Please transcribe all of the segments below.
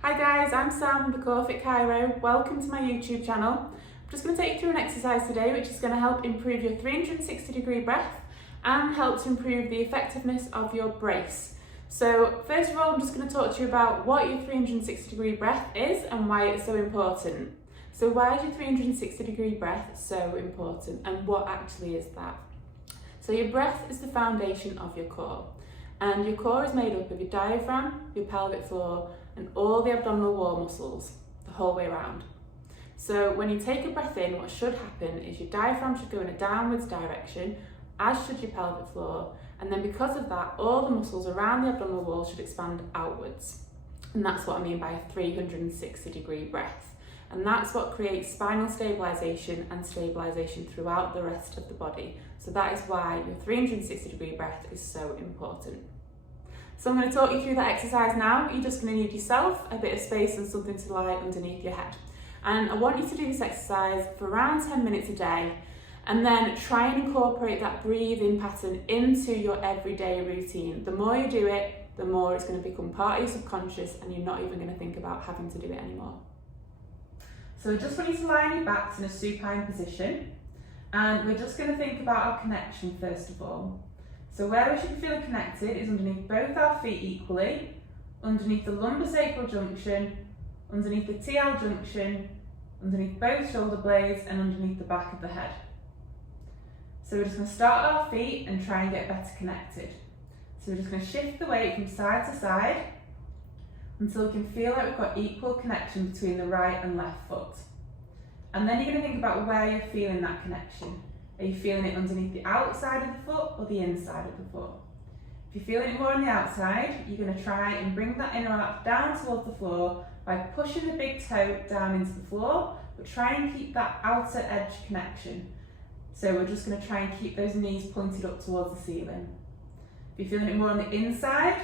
Hi guys, I'm Sam, the CoreFit Chiro. Welcome to my YouTube channel. I'm just going to take you through an exercise today which is going to help improve your 360-degree breath and help to improve the effectiveness of your brace. So first of all, I'm just going to talk to you about what your 360-degree breath is and why it's so important. So why is your 360-degree breath so important and what actually is that? So your breath is the foundation of your core, and your core is made up of your diaphragm, your pelvic floor and all the abdominal wall muscles the whole way around. So when you take a breath in, what should happen is your diaphragm should go in a downwards direction, as should your pelvic floor, and then because of that, all the muscles around the abdominal wall should expand outwards. And that's what I mean by a 360-degree breath. And that's what creates spinal stabilization and stabilization throughout the rest of the body. So that is why your 360-degree breath is so important. So I'm going to talk you through that exercise now. You're just going to need yourself, a bit of space and something to lie underneath your head. And I want you to do this exercise for around 10 minutes a day, and then try and incorporate that breathing pattern into your everyday routine. The more you do it, the more it's going to become part of your subconscious and you're not even going to think about having to do it anymore. So I just want you to lie on your backs in a supine position, and we're just going to think about our connection first of all. So where we should be feeling connected is underneath both our feet equally, underneath the lumbosacral junction, underneath the TL junction, underneath both shoulder blades and underneath the back of the head. So we're just going to start at our feet and try and get better connected. So we're just going to shift the weight from side to side until we can feel like we've got equal connection between the right and left foot. And then you're going to think about where you're feeling that connection. Are you feeling it underneath the outside of the foot or the inside of the foot? If you're feeling it more on the outside, you're going to try and bring that inner arch down towards the floor by pushing the big toe down into the floor, but try and keep that outer edge connection. So we're just going to try and keep those knees pointed up towards the ceiling. If you're feeling it more on the inside,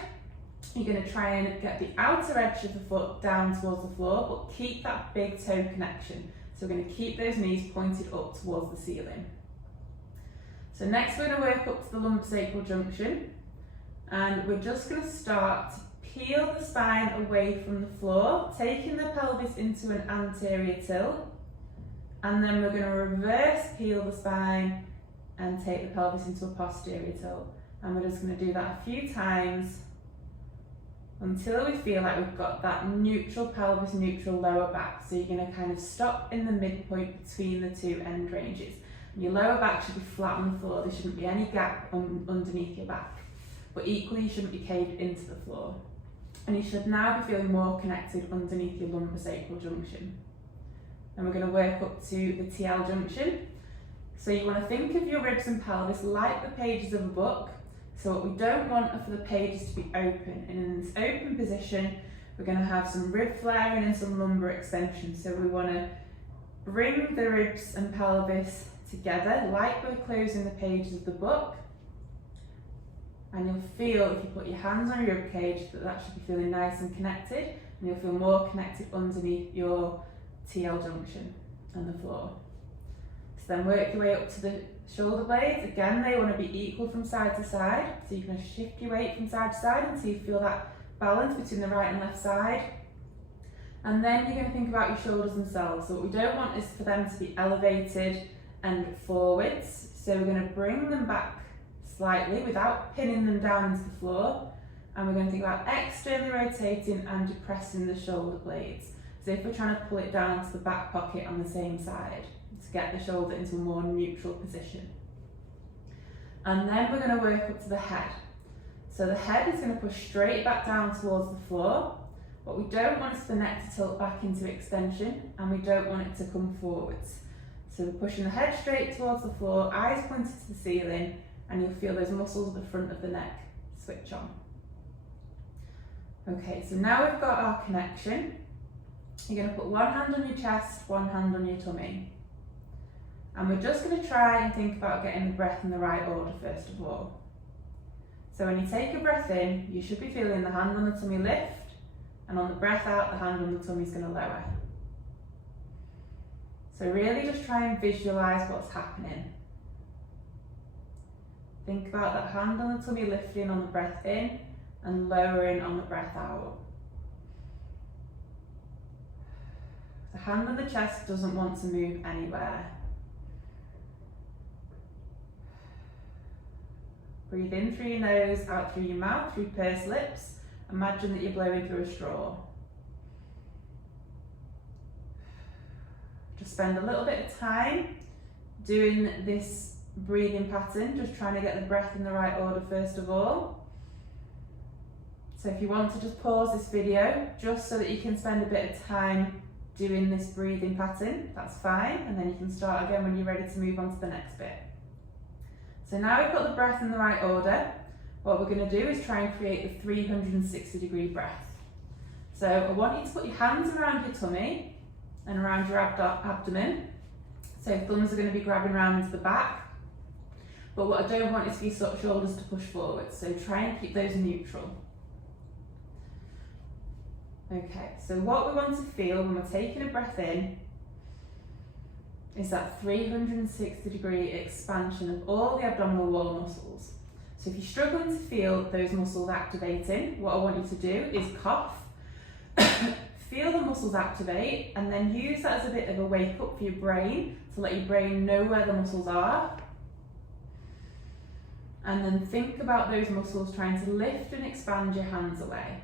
you're going to try and get the outer edge of the foot down towards the floor, but keep that big toe connection. So we're going to keep those knees pointed up towards the ceiling. So next we're going to work up to the lumbosacral junction, and we're just going to start to peel the spine away from the floor, taking the pelvis into an anterior tilt, and then we're going to reverse peel the spine and take the pelvis into a posterior tilt. And we're just going to do that a few times until we feel like we've got that neutral pelvis, neutral lower back. So you're going to kind of stop in the midpoint between the two end ranges. Your lower back should be flat on the floor. There shouldn't be any gap underneath your back, but equally you shouldn't be caved into the floor. And you should now be feeling more connected underneath your lumbosacral junction. And we're going to work up to the TL junction. So you want to think of your ribs and pelvis like the pages of a book. So what we don't want are for the pages to be open. And in this open position, we're going to have some rib flaring and some lumbar extension. So we want to bring the ribs and pelvis together like we're closing the pages of the book, and you'll feel, if you put your hands on your rib cage, that should be feeling nice and connected, and you'll feel more connected underneath your TL junction and the floor. So then work your way up to the shoulder blades. Again, they want to be equal from side to side, so you're going to shift your weight from side to side until you feel that balance between the right and left side. And then you're going to think about your shoulders themselves. So what we don't want is for them to be elevated and forwards, so we're going to bring them back slightly without pinning them down into the floor, and we're going to think about externally rotating and depressing the shoulder blades. So if we're trying to pull it down to the back pocket on the same side to get the shoulder into a more neutral position. And then we're going to work up to the head. So the head is going to push straight back down towards the floor. What we don't want is the neck to tilt back into extension, and we don't want it to come forwards. So we're pushing the head straight towards the floor, eyes pointed to the ceiling, and you'll feel those muscles at the front of the neck switch on. Okay, so now we've got our connection. You're going to put one hand on your chest, one hand on your tummy. And we're just going to try and think about getting the breath in the right order first of all. So when you take a breath in, you should be feeling the hand on the tummy lift, and on the breath out, the hand on the tummy is going to lower. So really just try and visualise what's happening. Think about that hand on the tummy lifting on the breath in and lowering on the breath out. The hand on the chest doesn't want to move anywhere. Breathe in through your nose, out through your mouth, through pursed lips. Imagine that you're blowing through a straw. Just spend a little bit of time doing this breathing pattern, just trying to get the breath in the right order first of all. So if you want to just pause this video, just so that you can spend a bit of time doing this breathing pattern, that's fine, and then you can start again when you're ready to move on to the next bit. So now we've got the breath in the right order, what we're going to do is try and create the 360-degree breath. So I want you to put your hands around your tummy and around your abdomen. So thumbs are going to be grabbing around into the back, but what I don't want is for your shoulders to push forward, so try and keep those neutral. Okay, so what we want to feel when we're taking a breath in is that 360-degree expansion of all the abdominal wall muscles. So if you're struggling to feel those muscles activating, what I want you to do is cough, feel the muscles activate, and then use that as a bit of a wake up for your brain to let your brain know where the muscles are. And then think about those muscles trying to lift and expand your hands away.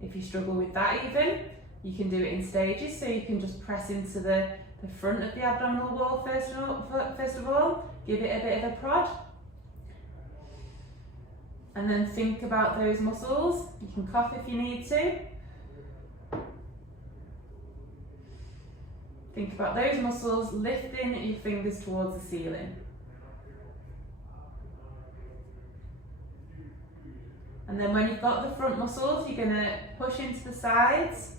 If you struggle with that even, you can do it in stages, so you can just press into the front of the abdominal wall first of all, give it a bit of a prod. And then think about those muscles. You can cough if you need to. Think about those muscles lifting your fingers towards the ceiling. And then when you've got the front muscles, you're going to push into the sides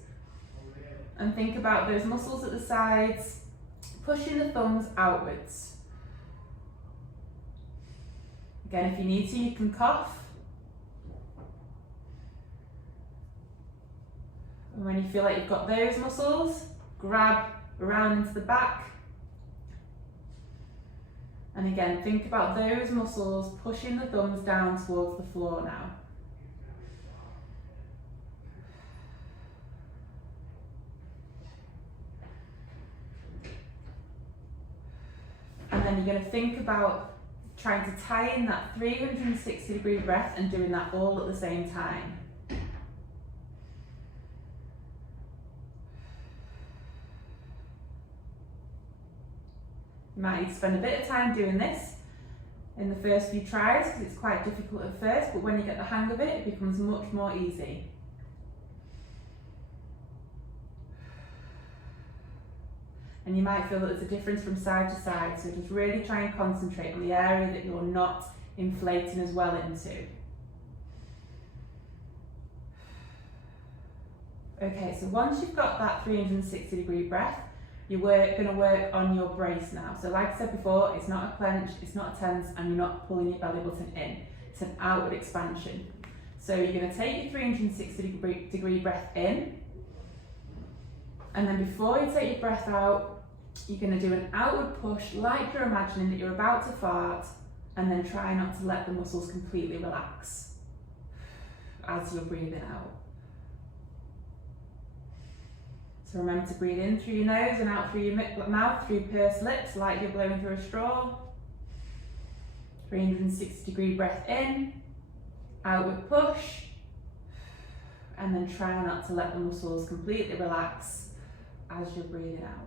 and think about those muscles at the sides, pushing the thumbs outwards. Again, if you need to, you can cough. And when you feel like you've got those muscles, grab around into the back. And again, think about those muscles pushing the thumbs down towards the floor now. And then you're going to think about trying to tie in that 360-degree breath and doing that all at the same time. You might need to spend a bit of time doing this in the first few tries because it's quite difficult at first, but when you get the hang of it, it becomes much more easy. And you might feel that there's a difference from side to side, so just really try and concentrate on the area that you're not inflating as well into. Okay, so once you've got that 360-degree breath, you're going to work on your brace now. So like I said before, it's not a clench, it's not a tense, and you're not pulling your belly button in. It's an outward expansion. So you're going to take your 360-degree breath in, and then before you take your breath out, you're going to do an outward push like you're imagining that you're about to fart, and then try not to let the muscles completely relax as you're breathing out. So remember to breathe in through your nose and out through your mouth, through pursed lips, like you're blowing through a straw. 360-degree breath in, outward push, and then try not to let the muscles completely relax as you're breathing out.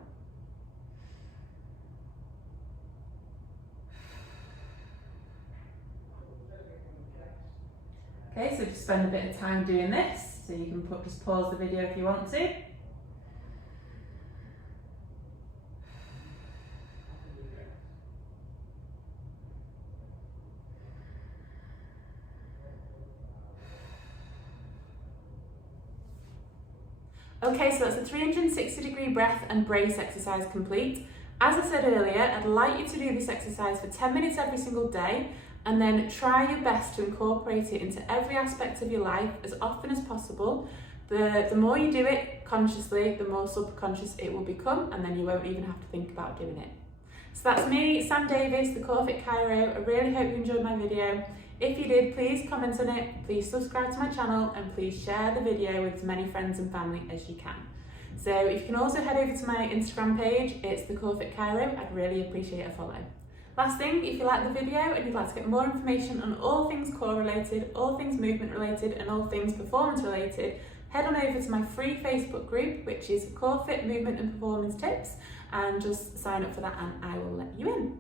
Okay, so just spend a bit of time doing this, so you can just pause the video if you want to. Okay, so that's the 360-degree breath and brace exercise complete. As I said earlier, I'd like you to do this exercise for 10 minutes every single day, and then try your best to incorporate it into every aspect of your life as often as possible. The more you do it consciously, the more subconscious it will become, and then you won't even have to think about doing it. So that's me, Sam Davis, the CoreFit Chiro. I really hope you enjoyed my video. If you did, please comment on it, please subscribe to my channel, and please share the video with as many friends and family as you can. So if you can also head over to my Instagram page, it's the CoreFit Chiro. I'd really appreciate a follow. Last thing, if you like the video and you'd like to get more information on all things core related, all things movement related, and all things performance related, head on over to my free Facebook group, which is CoreFit Movement and Performance Tips, and just sign up for that and I will let you in.